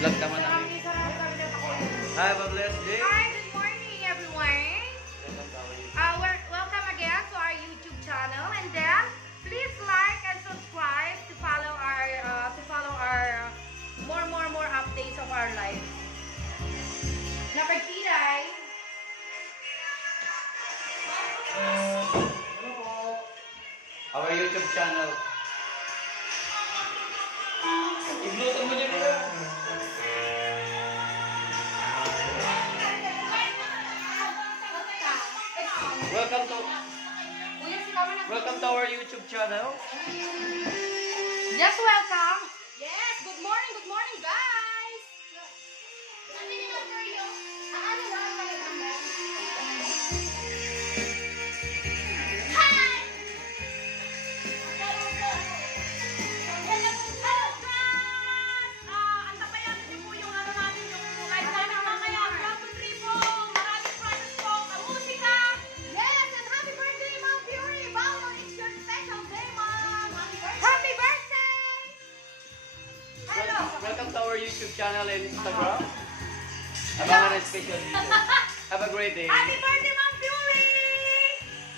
Vlog naman namin. Have a blessed day. Hi, good morning everyone. Welcome again to our YouTube channel, and then please like and subscribe to follow our more updates of our life. Napagtiray. Our YouTube channel. Igluto mo din ba? Welcome to our YouTube channel. Yes, welcome. Yes, good morning guys. Welcome to our YouTube channel and Instagram. Abangan ang special video. Have a great day. Happy birthday,